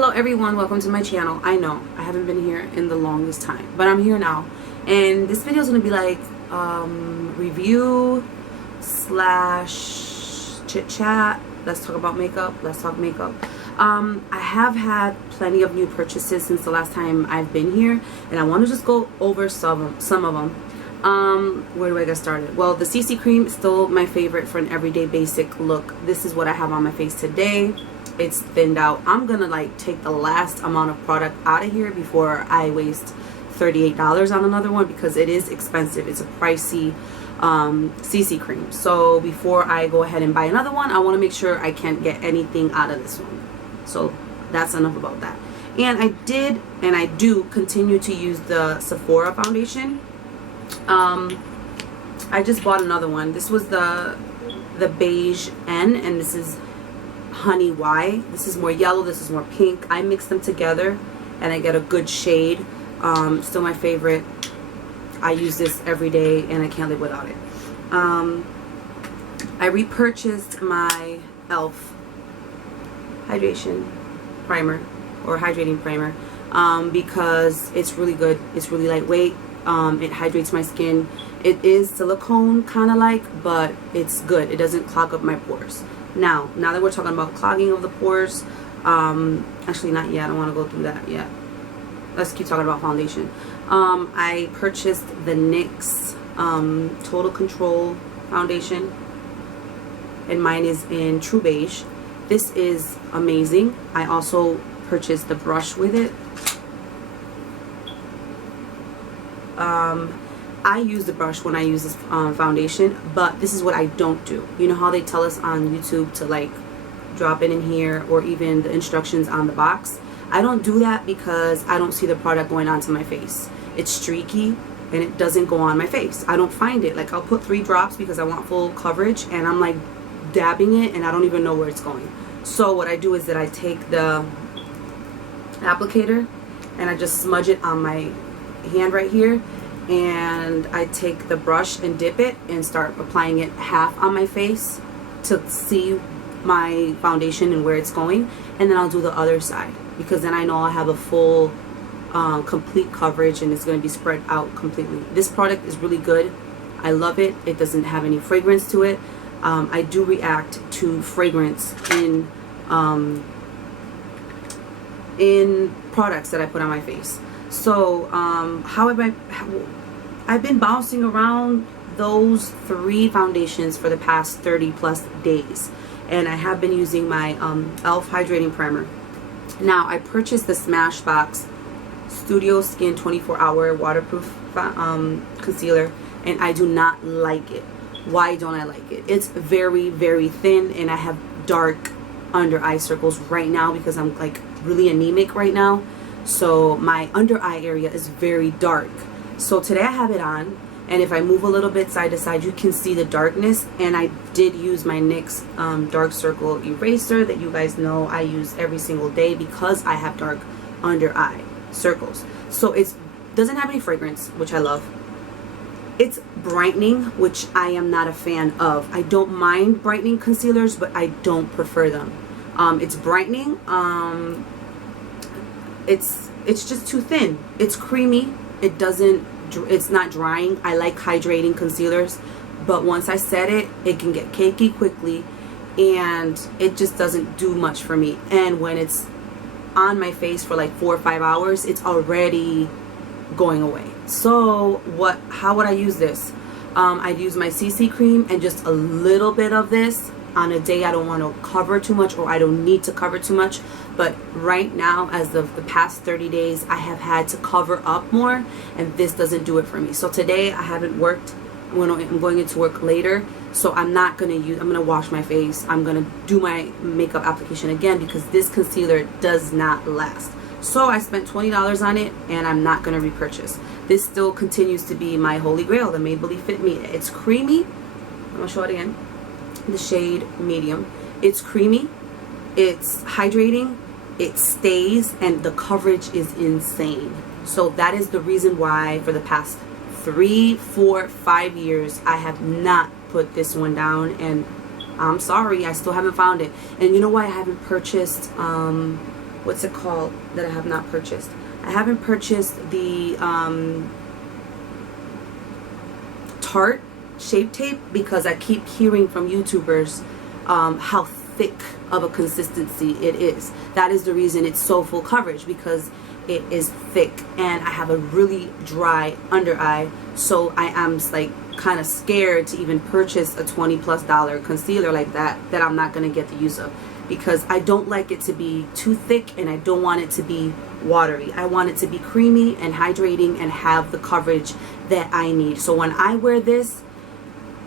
Hello everyone, welcome to my channel. I know I haven't been here in the longest time, but I'm here now, and this video is going to be like review slash chit chat. Let's talk about makeup. Let's talk makeup. I have had plenty of new purchases since the last time I've been here, and I want to just go over some of them. Where do I get started? Well, the CC cream is still my favorite for an everyday basic look. This is what I have on my face today. It's thinned out. I'm gonna like take the last amount of product out of here before I waste $38 on another one, because it is expensive. It's a pricey CC cream. So before I go ahead and buy another one, I want to make sure I can't get anything out of this one. So that's enough about that. And I did and I do continue to use the Sephora foundation. I just bought another one. This was the beige N, and this is honey Y. This is more yellow, this is more pink. I mix them together and I get a good shade. Still my favorite. I use this every day and I can't live without it. I repurchased my e.l.f. hydration primer or hydrating primer because it's really good. It's really lightweight. It hydrates my skin. It is silicone kind of like, but it's good. It doesn't clog up my pores. Now that we're talking about clogging of the pores, actually not yet. I don't want to go through that yet. Let's keep talking about foundation. I purchased the NYX Total Control foundation, and mine is in True Beige. This is amazing. I also purchased the brush with it. I use the brush when I use this foundation, but this is what I don't do. You know how they tell us on YouTube to like drop it in here, or even the instructions on the box? I don't do that because I don't see the product going onto my face. It's streaky and it doesn't go on my face. I don't find it. Like, I'll put 3 drops because I want full coverage, and I'm like dabbing it and I don't even know where it's going. So what I do is that I take the applicator and I just smudge it on my hand right here, and I take the brush and dip it and start applying it half on my face to see my foundation and where it's going, and then I'll do the other side, because then I know I'll have a full complete coverage and it's going to be spread out completely. This product is really good. I love it. It doesn't have any fragrance to it. I do react to fragrance in products that I put on my face. So I've been bouncing around those 3 foundations for the past 30 plus days, and I have been using my e.l.f. hydrating primer. Now, I purchased the Smashbox Studio Skin 24-hour waterproof concealer, and I do not like it. Why don't I like it? It's very, very thin, and I have dark under eye circles right now because I'm like really anemic right now. So my under eye area is very dark. So today I have it on, and if I move a little bit side to side, you can see the darkness. And I did use my NYX dark circle eraser that you guys know I use every single day because I have dark under eye circles. So it doesn't have any fragrance, which I love. It's brightening, which I am not a fan of. I don't mind brightening concealers, but I don't prefer them. It's brightening. It's just too thin. It's creamy. It's not drying. I like hydrating concealers, but once I set it, it can get cakey quickly, and it just doesn't do much for me. And when it's on my face for like 4 or 5 hours, it's already going away. So how would I use this? I'd use my CC cream and just a little bit of this on a day I don't want to cover too much, or I don't need to cover too much. But right now, as of the past 30 days, I have had to cover up more, and this doesn't do it for me. So today I haven't worked. I'm going into work later, so I'm not going to use, I'm going to wash my face. I'm going to do my makeup application again because this concealer does not last. So I spent $20 on it, and I'm not going to repurchase. This still continues to be my holy grail, the Maybelline Fit Me. It's creamy. I'm going to show it again. The shade medium. It's creamy, it's hydrating, it stays, and the coverage is insane. So that is the reason why for the past 3, 4, 5 years I have not put this one down, and I'm sorry, I still haven't found it. And you know why I haven't purchased what's it called that I have not purchased? I haven't purchased the Tarte Shape Tape because I keep hearing from YouTubers how thick of a consistency it is. That is the reason it's so full coverage, because it is thick, and I have a really dry under eye, so I am like kind of scared to even purchase a $20+ concealer like that I'm not going to get the use of, because I don't like it to be too thick and I don't want it to be watery. I want it to be creamy and hydrating and have the coverage that I need. So when I wear this,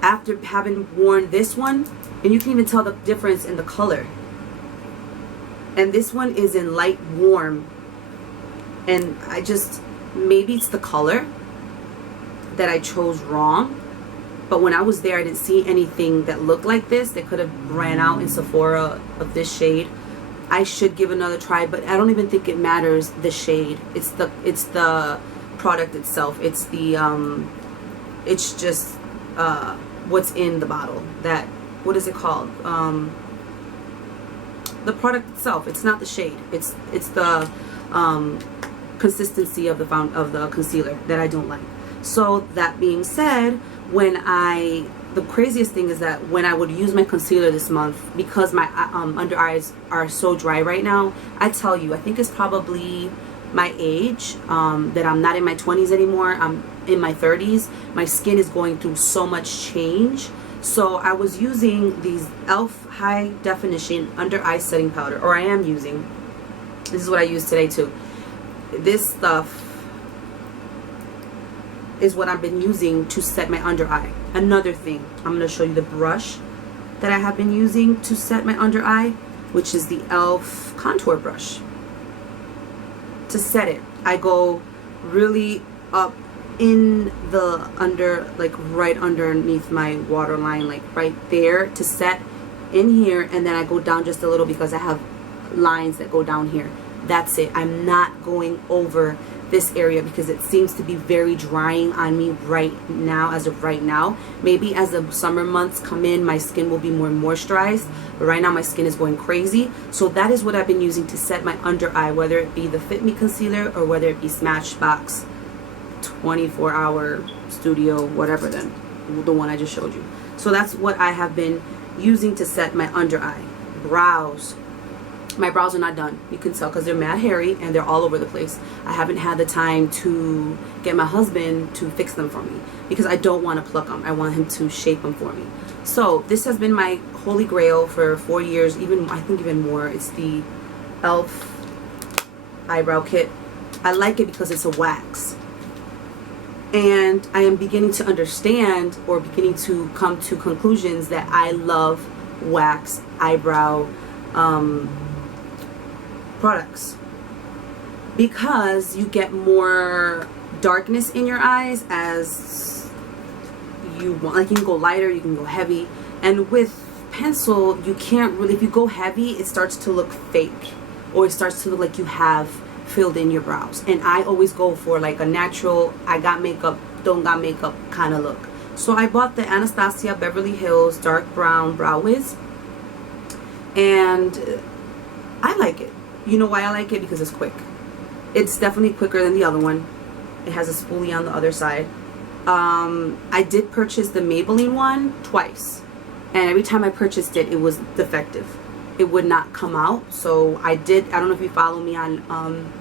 after having worn this one, and you can even tell the difference in the color, and this one is in light warm, and I just, maybe it's the color that I chose wrong, but when I was there I didn't see anything that looked like this. They could have ran out in Sephora of this shade. I should give another try, but I don't even think it matters the shade. It's the product itself. It's the it's just what's in the bottle. That, what is it called? The product itself. It's not the shade. It's the consistency of the concealer that I don't like. So that being said, the craziest thing is that when I would use my concealer this month, because my under eyes are so dry right now, I tell you, I think it's probably my age, that I'm not in my 20s anymore. I'm in my 30s. My skin is going through so much change. So I was using these e.l.f. high definition under eye setting powder, or I am using. This is what I use today too. This stuff is what I've been using to set my under eye. Another thing, I'm going to show you the brush that I have been using to set my under eye, which is the e.l.f. contour brush. To set it, I go really up in the under, like right underneath my waterline, like right there, to set in here, and then I go down just a little because I have lines that go down here. That's it. I'm not going over this area because it seems to be very drying on me right now, as of right now. Maybe as the summer months come in, my skin will be more moisturized, but right now my skin is going crazy. So that is what I've been using to set my under eye, whether it be the Fit Me concealer or whether it be Smashbox 24-hour studio, whatever, then the one I just showed you. So that's what I have been using to set my under eye. Brows. My brows are not done. You can tell because they're mad hairy and they're all over the place. I haven't had the time to get my husband to fix them for me because I don't want to pluck them. I want him to shape them for me. So this has been my holy grail for 4 years, even I think even more. It's the e.l.f. eyebrow kit. I like it because it's a wax. And I am beginning to understand, or beginning to come to conclusions, that I love wax eyebrow products because you get more darkness in your eyes as you want. Like, you can go lighter, you can go heavy, and with pencil you can't really, if you go heavy, it starts to look fake, or it starts to look like you have filled in your brows. And I always go for like a natural, I got makeup, don't got makeup kind of look. So I bought the Anastasia Beverly Hills Dark Brown Brow Wiz, and I like it. You know why I like it? Because it's quick. It's definitely quicker than the other one. It has a spoolie on the other side. I did purchase the Maybelline one twice, and every time I purchased it, it was defective. It would not come out. So I don't know if you follow me on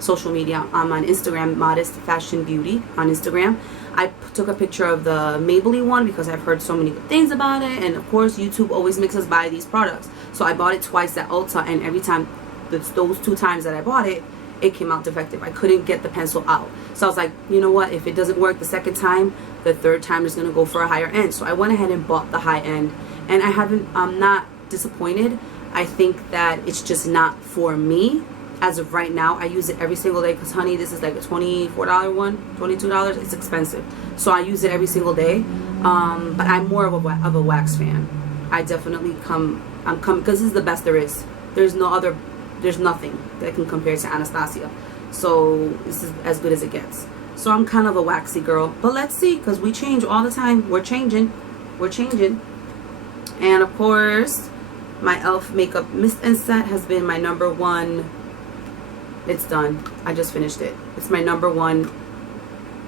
social media. I'm on Instagram, modestfashionbeauty on Instagram. I took a picture of the Maybelline one because I've heard so many good things about it, and of course YouTube always makes us buy these products. So I bought it twice at Ulta, and every time, those 2 times that I bought it, it came out defective. I couldn't get the pencil out. So I was like, you know what, if it doesn't work the second time, the third time is gonna go for a higher end. So I went ahead and bought the high end, and I'm not disappointed. I think that it's just not for me as of right now. I use it every single day because, honey, this is like a $24 one, $22. It's expensive. So I use it every single day. But I'm more of a wax fan. I definitely I'm coming because this is the best there is. There's nothing that can compare to Anastasia. So this is as good as it gets. So I'm kind of a waxy girl. But let's see, because we change all the time. We're changing. And of course, my e.l.f. makeup mist and set has been my #1 It's done. I just finished it. It's my #1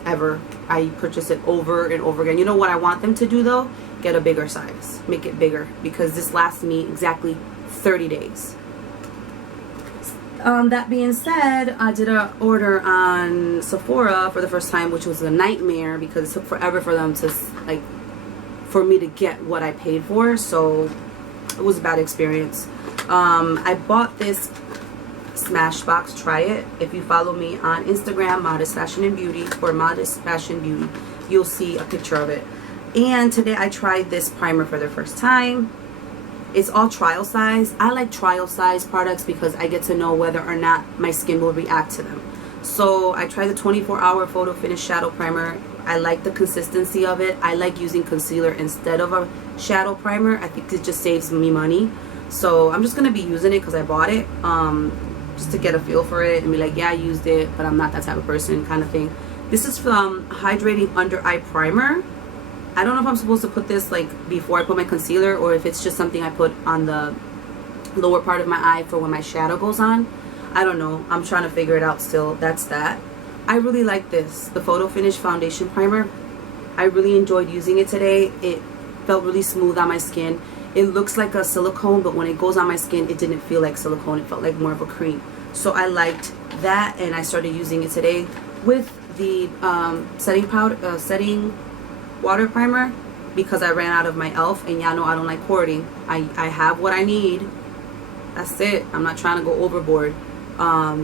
ever. I purchase it over and over again. You know what I want them to do though? Get a bigger size. Make it bigger, because this lasts me exactly 30 days. That being said, I did an order on Sephora for the first time, which was a nightmare because it took forever for them to, like, for me to get what I paid for. So it was a bad experience. I bought this Smashbox. Try it. If you follow me on Instagram, Modest Fashion and Beauty, or Modest Fashion Beauty, you'll see a picture of it. And today I tried this primer for the first time. It's all trial size. I like trial size products because I get to know whether or not my skin will react to them. So I tried the 24-hour photo finish shadow primer. I like the consistency of it. I like using concealer instead of a shadow primer. I think it just saves me money. So I'm just going to be using it because I bought it. Just to get a feel for it and be like, yeah, I used it, but I'm not that type of person, kind of thing. This is from Hydrating Under Eye Primer. I don't know if I'm supposed to put this like before I put my concealer, or if it's just something I put on the lower part of my eye for when my shadow goes on. I don't know. I'm trying to figure it out still. That's that. I really like this, the Photo Finish Foundation Primer. I really enjoyed using it today. It felt really smooth on my skin. It looks like a silicone, but when it goes on my skin, it didn't feel like silicone. It felt like more of a cream. So I liked that, and I started using it today with the setting water primer, because I ran out of my e.l.f. and y'all know I don't like hoarding. I have what I need. That's it. I'm not trying to go overboard.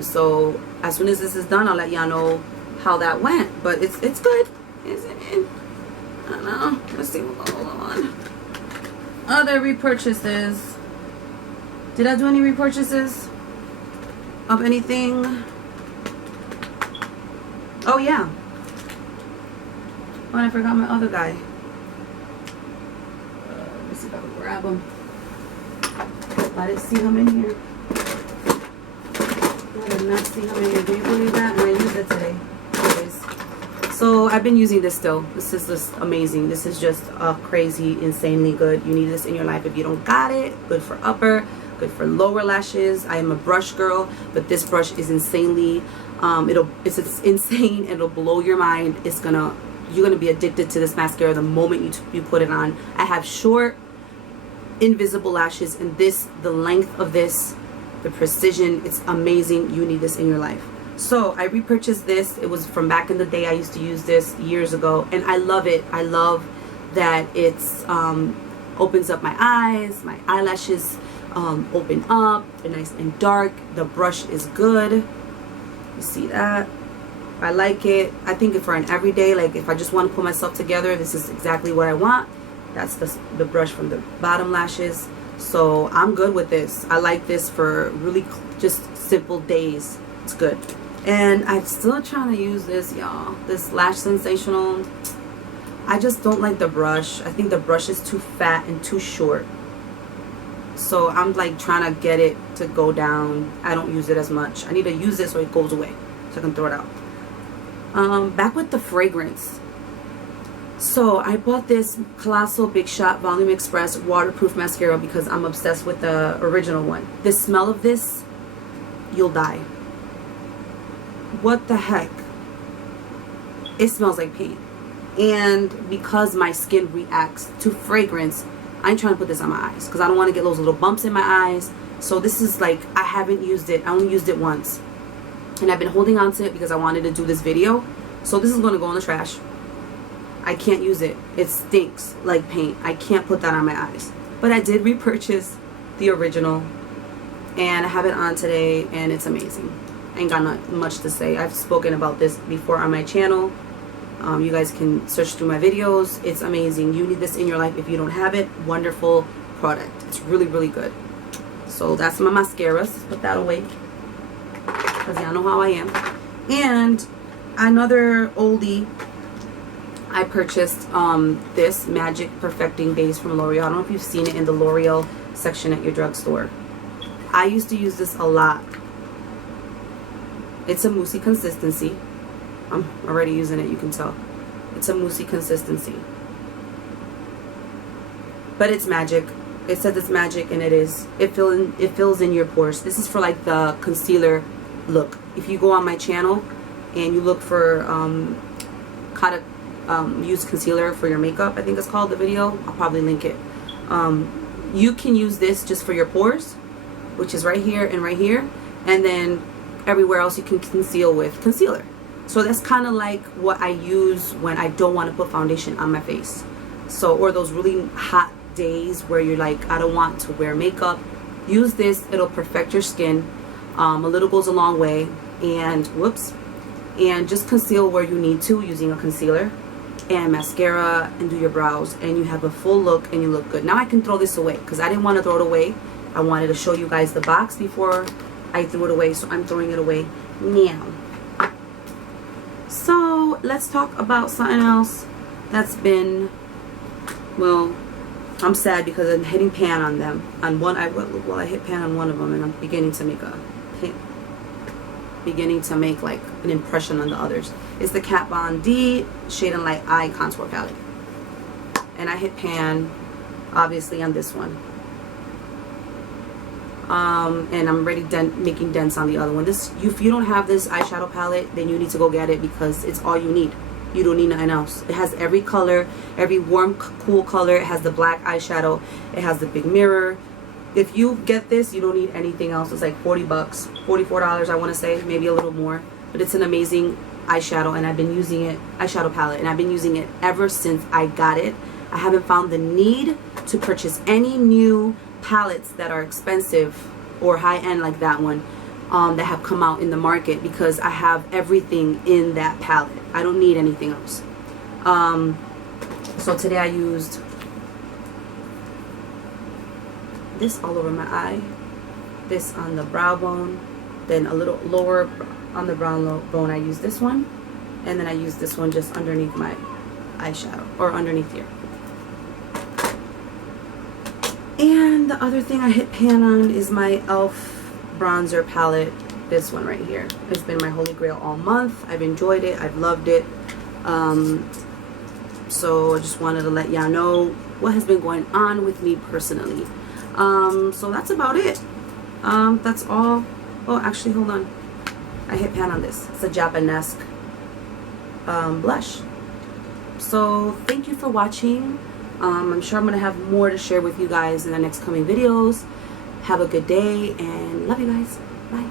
So as soon as this is done, I'll let y'all know how that went. But it's good. I don't know. Let's see what's going on. Other repurchases. Did I do any repurchases of anything? Oh yeah. Oh, I forgot my other guy. Let me see if I can grab him. I didn't see him in here. I did not see him in here. Do you believe that? And I used it today. Anyways. So I've been using this still. This is just amazing. This is just crazy, insanely good. You need this in your life if you don't got it. Good for upper, good for lower lashes. I am a brush girl, but this brush is insanely, it's insane. It'll blow your mind. You're gonna be addicted to this mascara the moment you put it on. I have short, invisible lashes, and the length of this, the precision, it's amazing. You need this in your life. So I repurchased this. It was from back in the day. I used to use this years ago, and I love it. I love that it's opens up my eyes. My eyelashes open up. They're nice and dark. The brush is good. You see that? I like it. I think for an everyday, like if I just want to put myself together, this is exactly what I want. That's the brush from the bottom lashes. So I'm good with this. I like this for really just simple days. It's good. And I'm still trying to use this, y'all. This Lash Sensational. I just don't like the brush. I think the brush is too fat and too short. So I'm like trying to get it to go down. I don't use it as much. I need to use it so it goes away, so I can throw it out. Back with the fragrance. So I bought this Colossal Big Shot Volume Express waterproof mascara because I'm obsessed with the original one. The smell of this, you'll die. What the heck? It smells like paint. And because my skin reacts to fragrance, I ain't trying to put this on my eyes because I don't want to get those little bumps in my eyes. So this is like, I haven't used it. I only used it once. And I've been holding on to it because I wanted to do this video. So this is going to go in the trash. I can't use it. It stinks like paint. I can't put that on my eyes. But I did repurchase the original. And I have it on today and it's amazing. I ain't got not much to say. I've spoken about this before on my channel. You guys can search through my videos. It's amazing. You need this in your life if you don't have it. Wonderful product. It's really, really good. So that's my mascaras. Let's put that away, because y'all know how I am. And another oldie, I purchased this Magic Perfecting Base from L'Oreal. I don't know if you've seen it in the L'Oreal section at your drugstore. I used to use this a lot. It's a moussey consistency. I'm already using it, you can tell. It's a moussey consistency. But it's magic. It says it's magic, and it is. It fills in your pores. This is for like the concealer look. If you go on my channel and you look for how to use concealer for your makeup, I think it's called, the video, I'll probably link it. You can use this just for your pores, which is right here and right here, and then everywhere else you can conceal with concealer. So that's kind of like what I use when I don't want to put foundation on my face. So, or those really hot days where you're like, I don't want to wear makeup, use this. It'll perfect your skin. A little goes a long way. And whoops, and just conceal where you need to using a concealer and mascara, and do your brows, and you have a full look and you look good. Now I can throw this away because I didn't want to throw it away. I wanted to show you guys the box before I threw it away, so I'm throwing it away now. So let's talk about something else that's been, well, I'm sad because I'm hitting pan on them. On one, I hit pan on one of them, and I'm beginning to make like an impression on the others. It's the Kat Von D Shade and Light Eye Contour Palette, and I hit pan obviously on this one. And I'm already making dents on the other one. This, if you don't have this eyeshadow palette, then you need to go get it because it's all you need. You don't need nothing else. It has every color, every warm, cool color. It has the black eyeshadow. It has the big mirror. If you get this, you don't need anything else. It's like 40 bucks, $44, I want to say, maybe a little more. But it's an amazing eyeshadow, and I've been using it, eyeshadow palette, and I've been using it ever since I got it. I haven't found the need to purchase any new palettes that are expensive or high-end like that one that have come out in the market, because I have everything in that palette. I don't need anything else. So today I used this all over my eye, this on the brow bone, then a little lower on the brow bone I used this one, and then I used this one just underneath my eyeshadow, or underneath here. And the other thing I hit pan on is my e.l.f. bronzer palette, this one right here. It's been my holy grail all month. I've enjoyed it, I've loved it. So I just wanted to let y'all know what has been going on with me personally. So that's about it. That's all. Oh, actually, hold on. I hit pan on this. It's a Japanese blush. So thank you for watching. I'm sure I'm going to have more to share with you guys in the next coming videos. Have a good day, and love you guys. Bye.